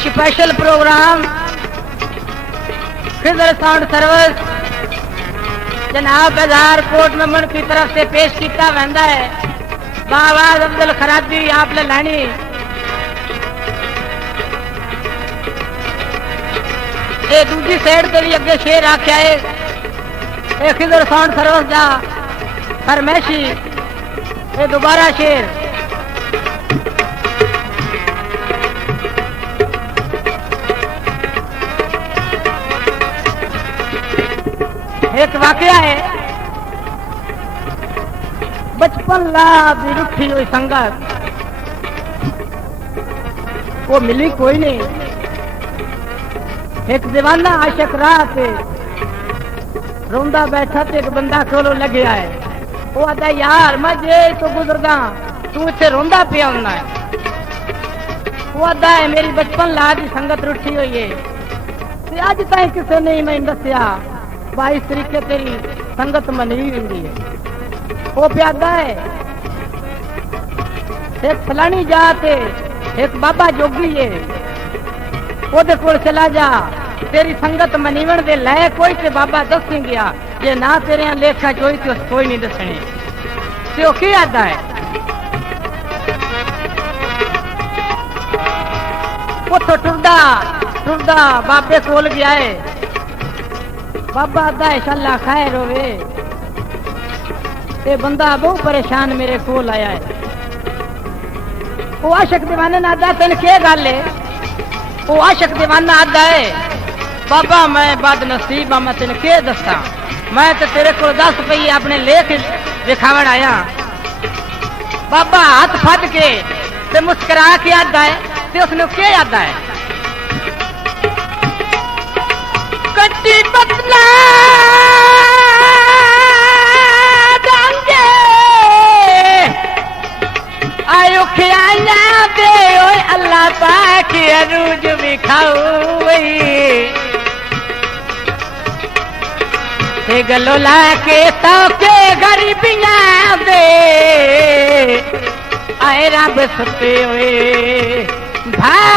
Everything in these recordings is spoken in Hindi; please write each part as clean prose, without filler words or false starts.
Special programme Khizar sound service जनाब हजार कोट मेमन की तरफ से पेश किया वहदा है। बाबा अब्दुल खरादी आप ले लानी ये दूसरी साइड के लिए अगे शेर आख्या है ये खिजर साउंड सर्विस का फरमैशी ये दोबारा शेर एक वाकया है। बचपन लाभ रुठी हुई संगत वो मिली कोई नहीं। एक दीवाना आशिक राह पे रोंदा बैठा तो एक बंदा कोलों लगे आए। वो आता यार मैं जे तो गुजरदा तू इतने रोंदा पिया होना है। वो आता है मेरी बचपन लाभ की संगत रुठी हुई है अज तक किसी ने मैं दसिया 22 तरीके तेरी संगत मनी हुई है। वो प्यादा है एक फलानी जाते एक बाबा जोगी है ओदे कोल चला जा तेरी संगत मनीवण दे लै कोई ते बाबा दस गया जे ना तेरे लेखा चोई तो कोई नहीं दसने तो की आता है। उतो टुरदा टुरदा बाबे कोल गया है। बाबा आदा है शाला खैर होवे ये बंदा बहुत परेशान मेरे कोल आया है। वो आशिक दीवाना आदा तेन के गल है। वो आशिक दीवाना आदा है बाबा मैं बद नसीब मैं तेन के दसा मैं तो तेरे को 10 रुपये अपने लेख दिखावन आया। बाबा हाथ फट के ते मुस्कुरा के आदा है ते उसने के आदा है कट्टी बदला डांगे आयो खियाना दे ओए अल्लाह पाक अरूज भी खाऊ ते गलो ला के तो के गरीबियां दे आए रब सुते हुए भाग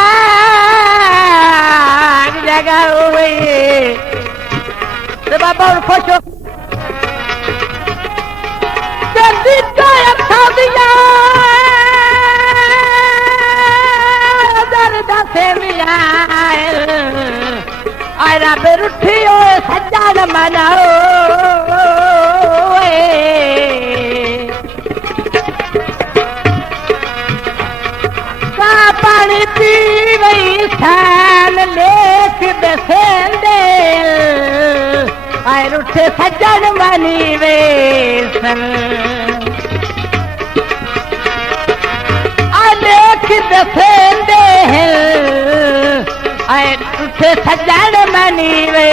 जगा हुए तो बाबा और खुश हो जल्दी तो अच्छा दिया दर्द से मिला आए रब रुठी हो सज्जाद मनाओ पानी पी गई सान लेख बसेंदे आए रुठे सज्जन मनी वे लेख बसेंदे आए रुठे सज्जन मनी वे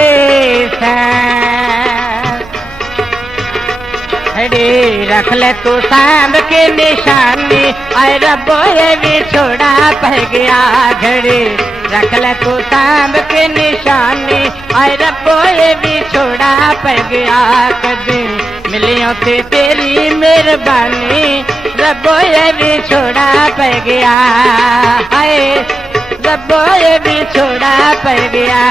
रख ले तू सांब के निशानी आए रबो ये भी छोड़ा पह गया घड़ी रख ले तू सांब के निशानी आए रबो ये भी छोड़ा पह गया कदी मिलियों ते तेरी मेहरबानी रबो ये भी छोड़ा पह गया आए रबो ये भी छोड़ा पह गया।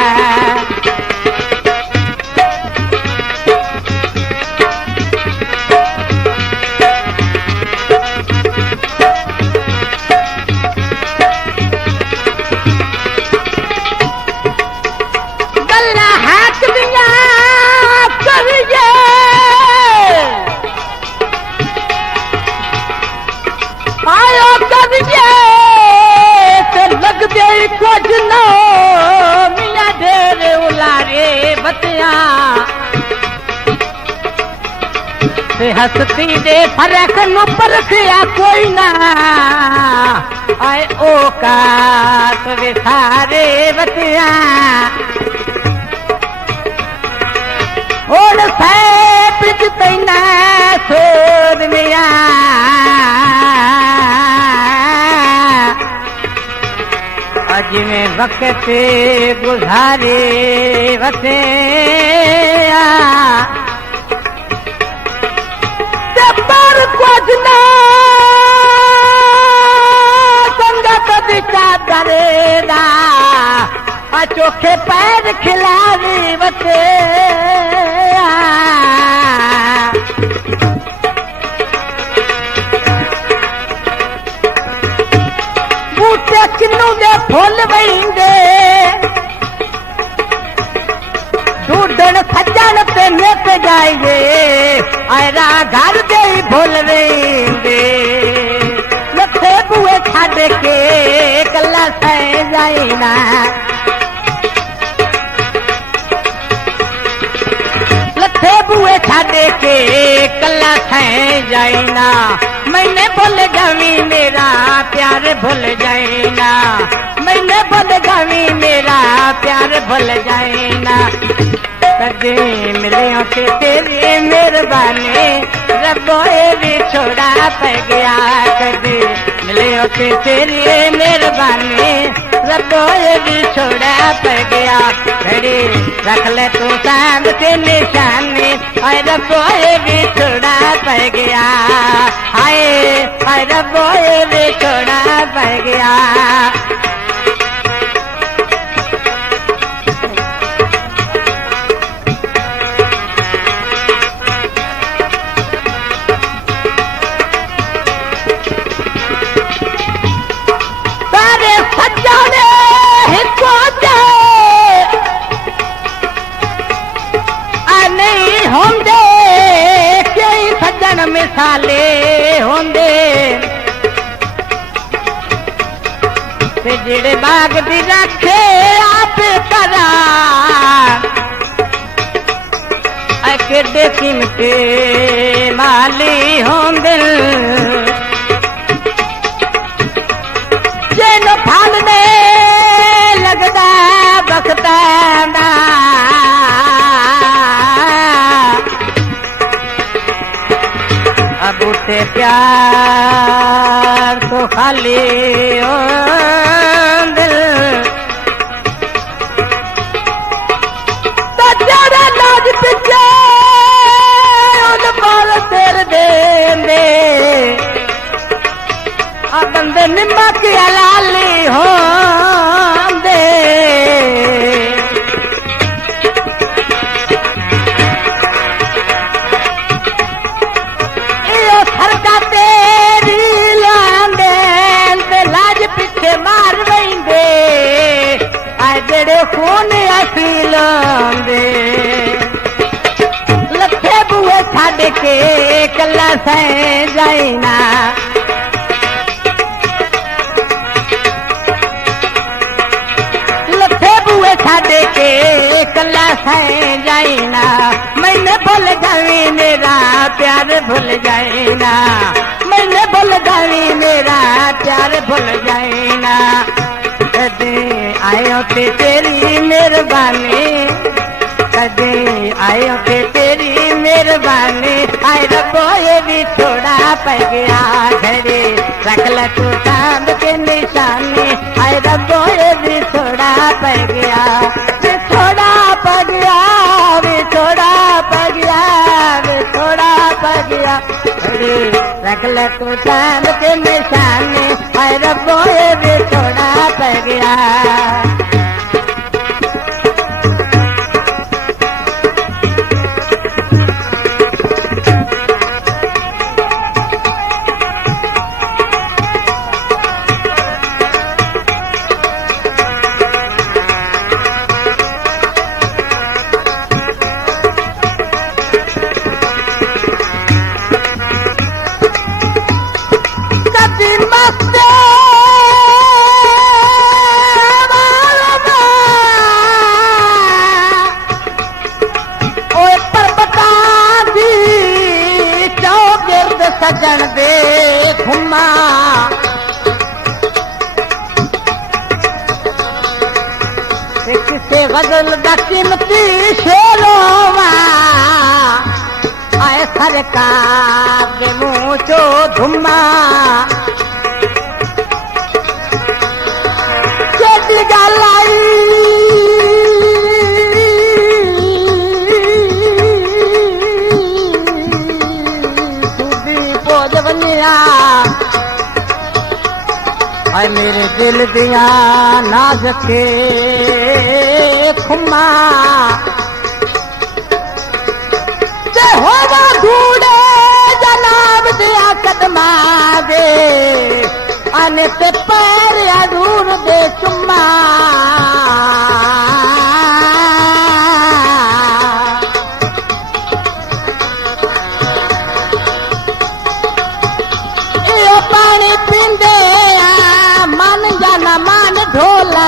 हसती दे फरक नु परखिया कोई ना आए ओ का तो वे सारे बतिया और सैप तैना सोद मिया आज में वक्त गुजारे वते संगत दिखा दरेदा आ चोखे पैर खिलावी बते बूटे किन्नू दे फुल वेंदे ढूंढण सज्जन ते नित जाइए आयरा घर दे भुल वेंदे लथे बुए छड़ के कला सह जाइना लथे बुए छड़ के कला सह जाइना मैंने भुल जावी मेरा प्यार भुल जाइना मैंने भुल जावी मेरा प्यार भुल जाइना कदे मिलियों के तेरी मेहरबानी रब्बोए भी छोड़ा पै गया कदे मिलियों के तेरी मेहरबानी रब्बोए भी छोड़ा पै गया घड़ी रख ले तू सांभ के निशानी हाय रब्बोए भी छोड़ा पै गया हाय हाय रब्बोए भी छोड़ा पै गया मिसाले होंदे ते जेड़े बाग दी रखे आप करा केडे कीमते माली होंदे जेनो फालने लगदा बखता बूटे प्यार तो खाली ओ दिल तो जरा लाज पिछे उन पर तेर दे आ बंदे निम्मा की हलाली हो दे खून असीलोंदे लथे बुए छड़ के कला सह जाइना लथे बुए छड़ के कला सह जाइना मैंने भूल जावी मेरा प्यार भूल जाइना मैंने भूल जावी मेरा प्यार भूल जाइना कदे आयो के तेरी मेहरबानी कदे आयो के तेरी मेहरबानी आय रब्बोए भी छोड़ा पै गया घड़ी रख ले तू सांभ के निशानी आय रब्बोए भी छोड़ा पै गया भी छोड़ा पै गया भी छोड़ा पै गया भी छोड़ा पै गया घड़ी रख ले तू सांभ के निशानी आय रब्बोए भी छोड़ा पै गया सजन दे घुमा किसे बदल दा कीमती शेरोवा आए सरकार दे मुंह चो धुमा चेती गल आई हाय मेरे दिल दिया नाज़के खुमा ते होवा धूड़े जनाब दिया कदमा दे आने ते पैर अधूर दे चुम्मा पानी पींदे मन जाना मान ढोला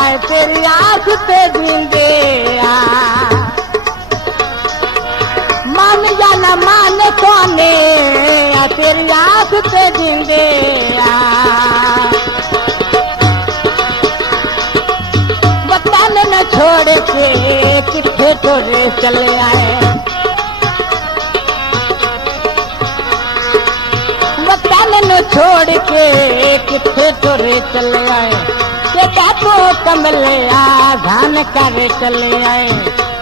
आए तेरी आस ते जींदे मन जाना मान कोने तेरी आस ते जींदे वतन न छोड़ के किथे तोरे चले आए छोड़ के किथे तुरे चले आए के डाको कमले धान कर चले आए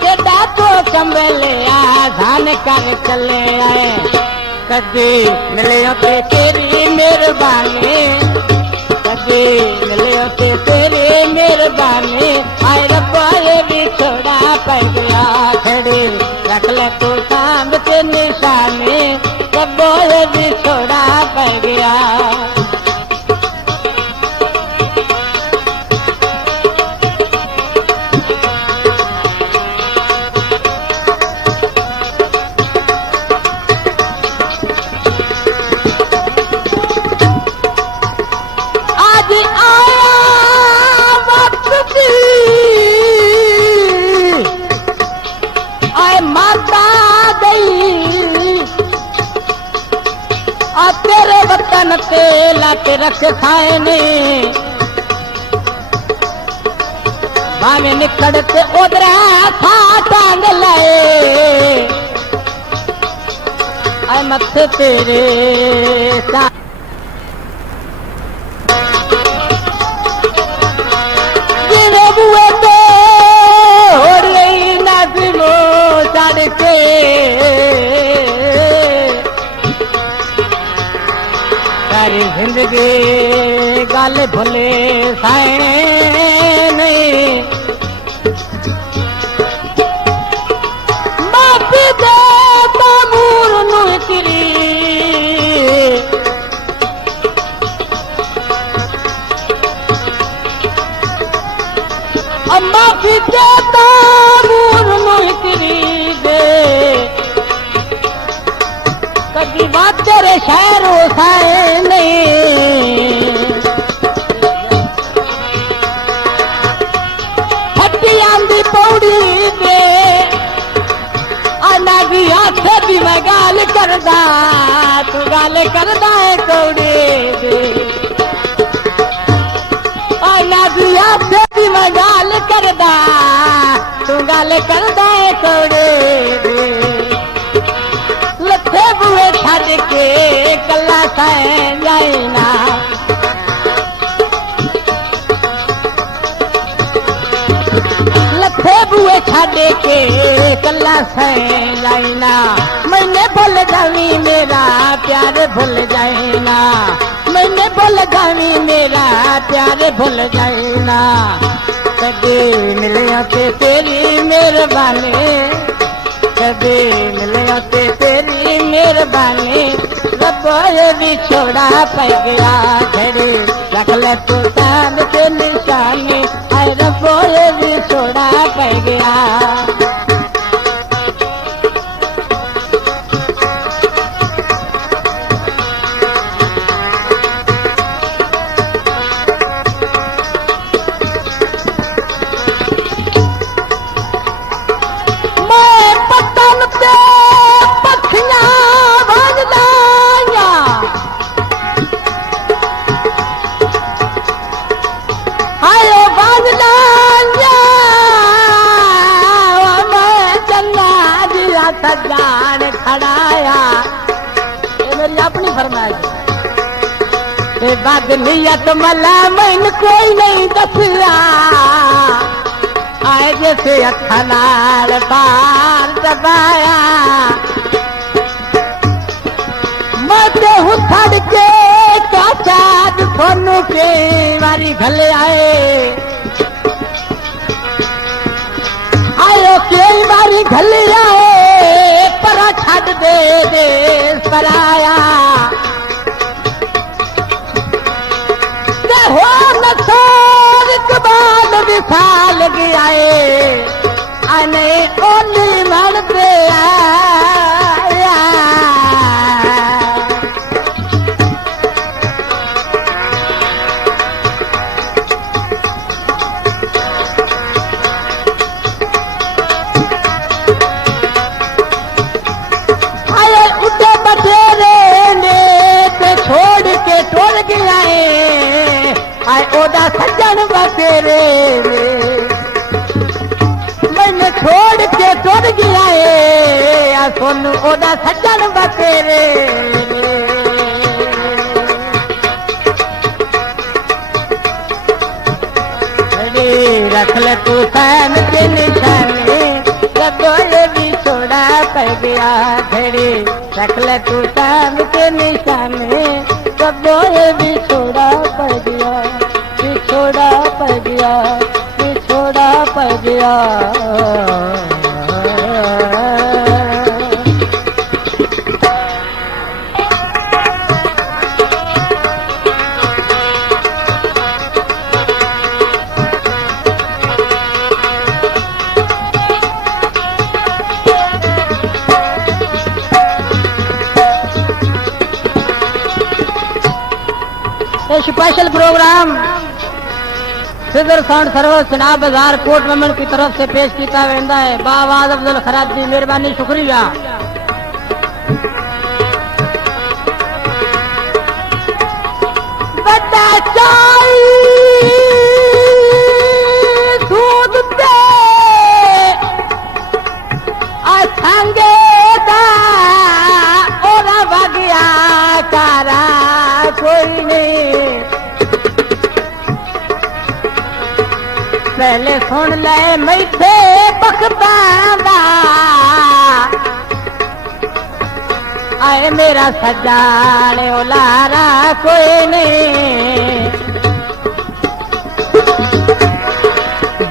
के डाको कमले धान कर चले आए कदी मिलियो ते तेरी मेहरबानी कदी मिलियो ते तेरी मेहरबानी आए रब्बा ये भी छोड़ा पै गया खड़ी रख ले तू सांभ के निशानी रब्बा ये भी छोड़ा पै गया आज आया वक्त दी आए माता गई तेरे वतन ते लाके रख खाए ने भावे निकड़ ते उधरा था टांग लाए आए मत्थे तेरे जिने बुए तो हो रही नाज़िमो चढ़ के सारी जिंदगी गल भुले साए नहीं माफी दे मामूर नू तेरी माफी दे मामूर नू तेरी दे कदी बात तेरे शहर उठाए नहीं हट्टी आंदी पौड़ी दे आना भी हाथ भी मैं गाल करदा तू गाल करदा है कौड़ी दे आना भी हाथ भी मैं गाल करदा तू गाल करदा है कौड़ी दे बुए छड़ के कला सैं जाइना लथे बुए छड़ के कला सैं जाइना मैंने भूल जावी मेरा प्यार भूल जाइना मैंने भूल जावी मेरा प्यार भूल जाइना कभी मिलियो ते तेरी मेहरबानी कभी मिलियो ते तेरी मेहरबानी रब्बा ये भी छोड़ा पै गया घड़ी रख ले तू सांभ के निशानी आए रब्बा ये भी छोड़ा पै गया जान खड़ाया मेरी अपनी फरमाइश बद नियत मला मैन कोई नहीं दसिया आए जैसे अखा नाल पार दबाया मैं हूँ छड़ के क्या चाँद के वारी घले आए आयो कई बारी घले आए पर छड़ दे देश पर आया हो नसोर इकबाल विशाल गया अने ओली मन पे आया आए उठे बटेरे ने पे छोड़ के टोर गया आए ओदा सज्जन बतेरे मैंने छोड़ के टुर गया आ सोनू ओदा सज्जन बतेरे अरे रख ले तू सैन के निशाने रबोए भी छोड़ा पड़ गया घड़ी रख ले तू सैन के निशाने रबोए भी छोड़ा पड़ गया छोड़ा पड़ गया छोड़ा पड़ गया स्पेशल प्रोग्राम सिदर साउंड सर्विस चनाब बाजार कोट ममन की तरफ से पेश किया वेंदा है बावाज अफजल खराज जी मेहरबानी शुक्रिया बड़ा चाई दूध पे असंगे दा ओरा वगिया तारा कोई नहीं पहले सुन ले मैथे बखबादा आए मेरा सजाने ओलारा कोई नहीं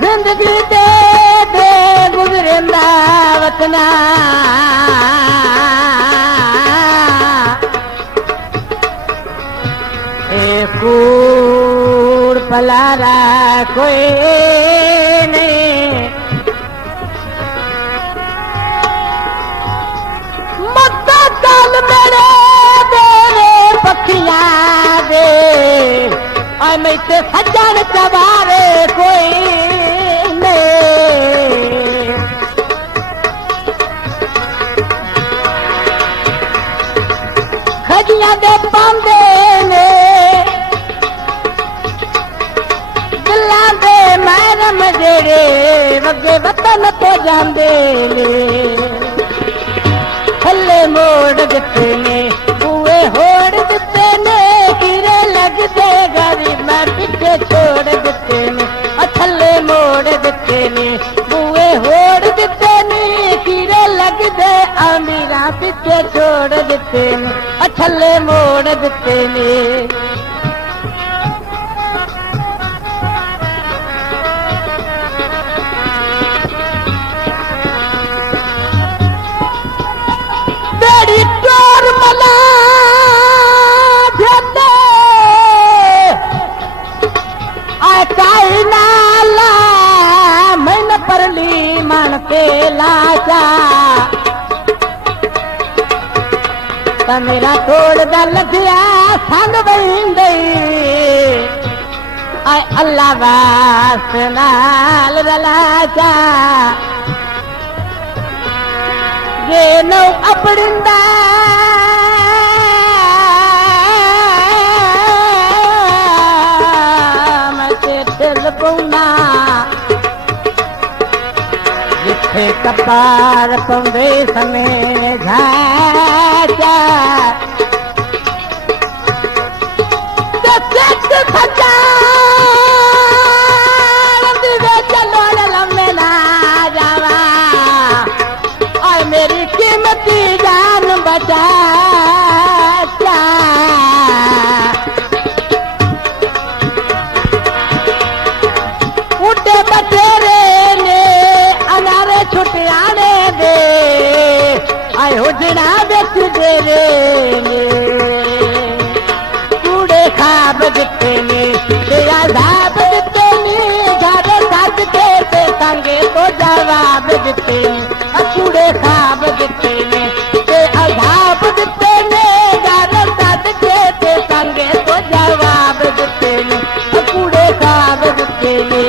जिंदगी दे दे गुजरेंदा वतना कूड़ पलारा कोई नहीं मत कल मेरे मेरे पखिया दे और मैं ते सज्जन चबारे कोई नहीं खजिया दे पांदे ने मैरम जेड़े वगे वतन तो जांदे थले मोड़ दिते ने बुए होड़ दिते ने गिरे लगदे गरीब मैं पीछे छोड़ दिते ने थले मोड़ दिते ने बुए होड़ दिते ने गिरे लगदे अमीरा पीछे छोड़ दिते ने थले मोड़ दिते ने लाचा मेरा तोड़ दल दिया संग बंदे आय अल्लाह वास नाल रलाचा ये नो अपड़िंदा मैं दिल पौना कपार पौंदे समय झाचा चलो लम्बे ना जावा और मेरी कीमती जान बचा हुजड़ा बिच डेरे में कूड़े खाब दिते ने ते अजाब दिते ने घर सद के ते संगे तो जवाब दिते ने कूड़े खाब दिते ने ते अजाब दिते ने घर सद के ते संगे तो जवाब दिते ने कूड़े खाब दिते ने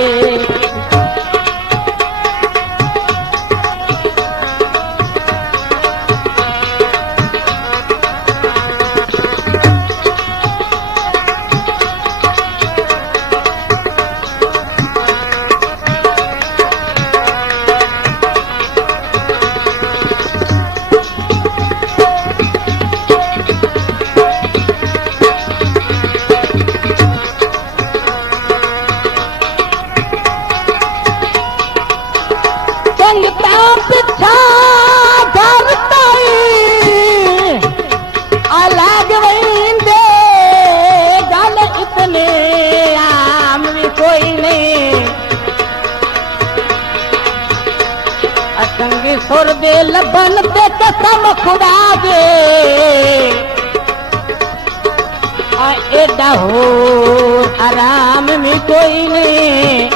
सुर दे लबन ते कसम खुदा दे एडा हो आराम में कोई नहीं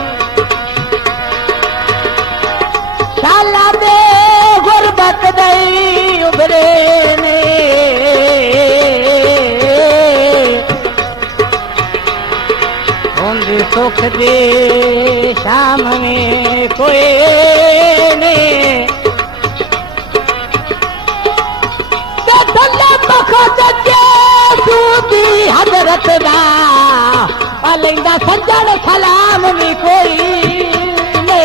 शाला दे गुरबत दई उभरे ने होंदी सुख दे शाम में कोई नहीं हजरत दा पालेंदा सज्जन सलाम भी कोई ने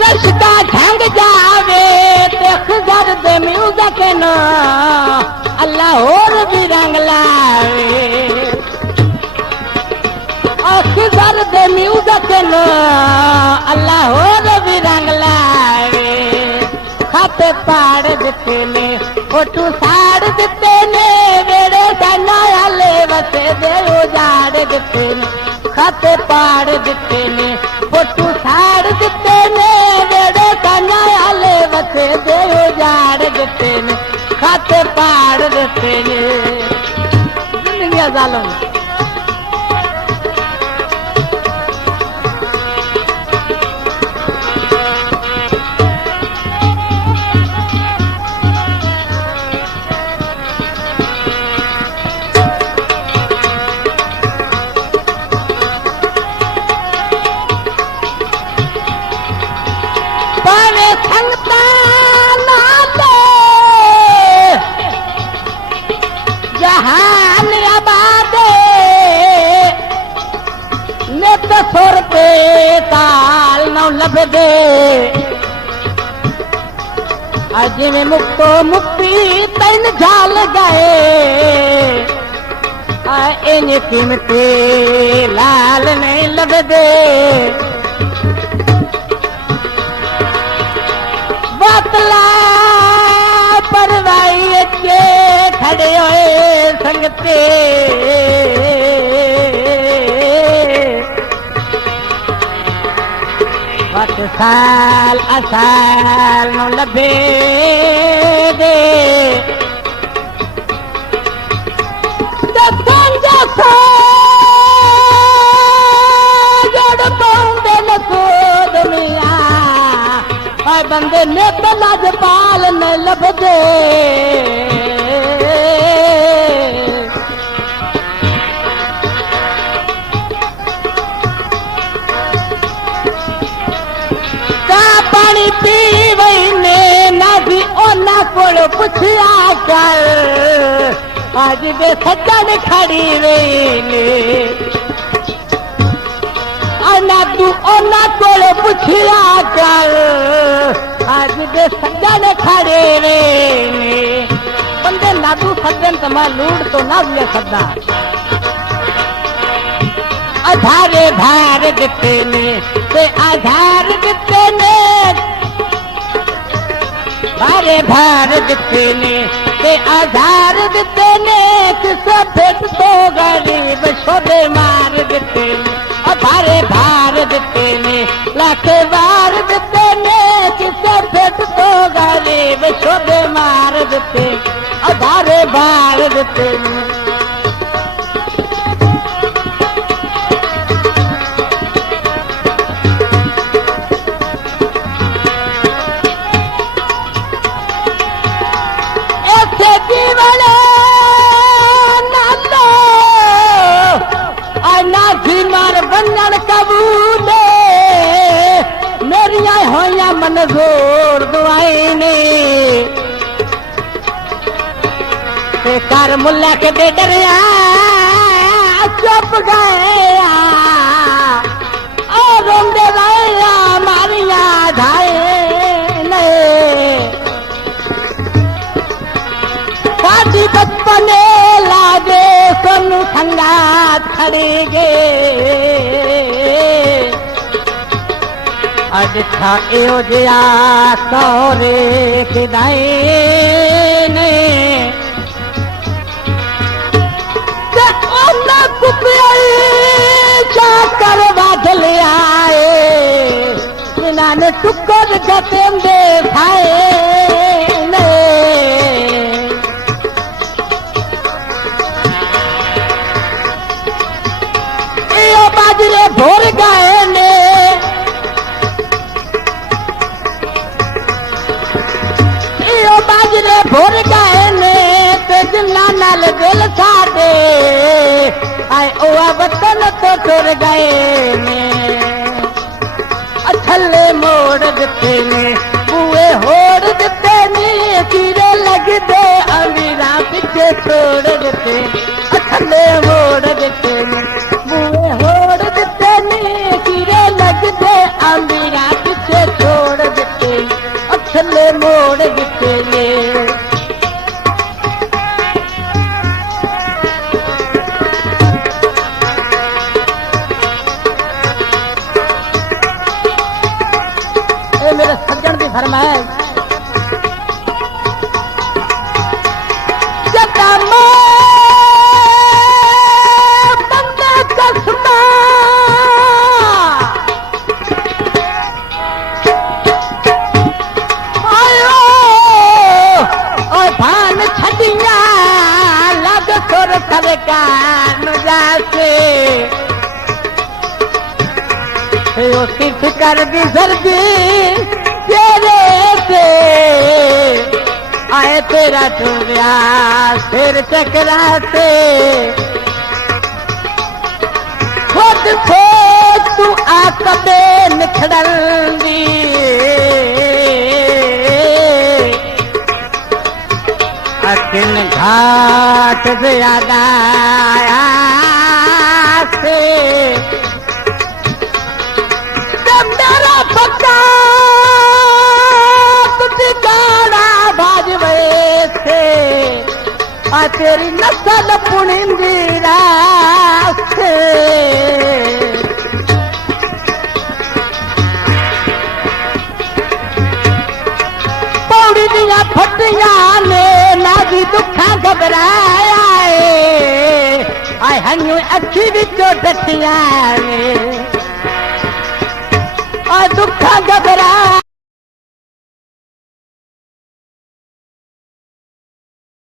रश्ता ढंग जावे ते खजर दे म्यूजिक न अल्लाह और भी रंग लावे खजर दे म्यूजिक न अल्लाह और भी रंग लावे खाते पाड़ दिते ने फोटू साड़ दिते ने वेड़े जाना आले वसे दे उजाड़ दिते ने खाते पाड़ दिते ने फोटू साड़ दिते ने वेड़े जाना आले वसे दे उजाड़ दिते ने खाते पाड़ दिते ने जिंदगी जालम सुर पे ताल न लभदे अज में मुक्तो मुक्ति तन झाल गए इन कीमते लाल नहीं लभदे बतला परवाई के खड़े होए संगते साल असाल न लभे दे जड़ पाउंदे न सोद मिया बंदे ने तो लजपाल न लभदे पी वही ने ना भी ओना को पुछया कर आज दे सज्जन खड़ी रही ने ना तू ओना को पुछया कर आज दे सज्जन खड़े रही ने बंदे ना तू सज्जन तमा लूट तो ना भी सदा आधारे भार दिते ने ते आधार दिते ने भारे भार दिते ने ते आधार दिते ने किस भेट तो गरीब शोधे मार दिते ने धारे भार दिते ने लाख बार दिते ने किसे फिट तो गरीब शुभ मार दिते धारे भार दिते ने मंजूर दुआई ने कर मुल्ला के दे डरिया चुप गया और रोंदे लाया मारिया धाए ने पाटी बचपने लागे सोनू संगा खड़ी गे अजा एो जिया सौरे किदाई ने चाकर बादल आए इन्होंने टुकर गतेंदे खाए ने यो बाजरे भोर गए ने बाजरे भोर गए ने ते जिन्ना नाल दिल साडे आए ओआ वतन तो टुर गए ने थल्ले मोड़ दिते ने बूए होड़ दिते ने कीड़े लगदे अमीरा पिछे छोड़ दिते थल्ले मोड़ दिते ने बूए होड़ दिते ने कीड़े लगदे अमीरा पिछे छोड़ दिते थल्ले मोड़ दिते ने मेरे सज्जन की फरमाइश बंदा चश्मा आयो और भान छटिया लग सुर सरकार जाते तीर्थ कर दी सर्दी तेरे से आए तेरा चुरिया सिर चकराते खुद से तू आकबे निखड़ंदी अकिन घाट ज्यादा से तेरी नस्ल पुणिंदी रास्ते पौड़ी दिया फटिया ने लागी दुखा घबराया आए हन्यू अखी विचो डटिया ने दुखा घबराया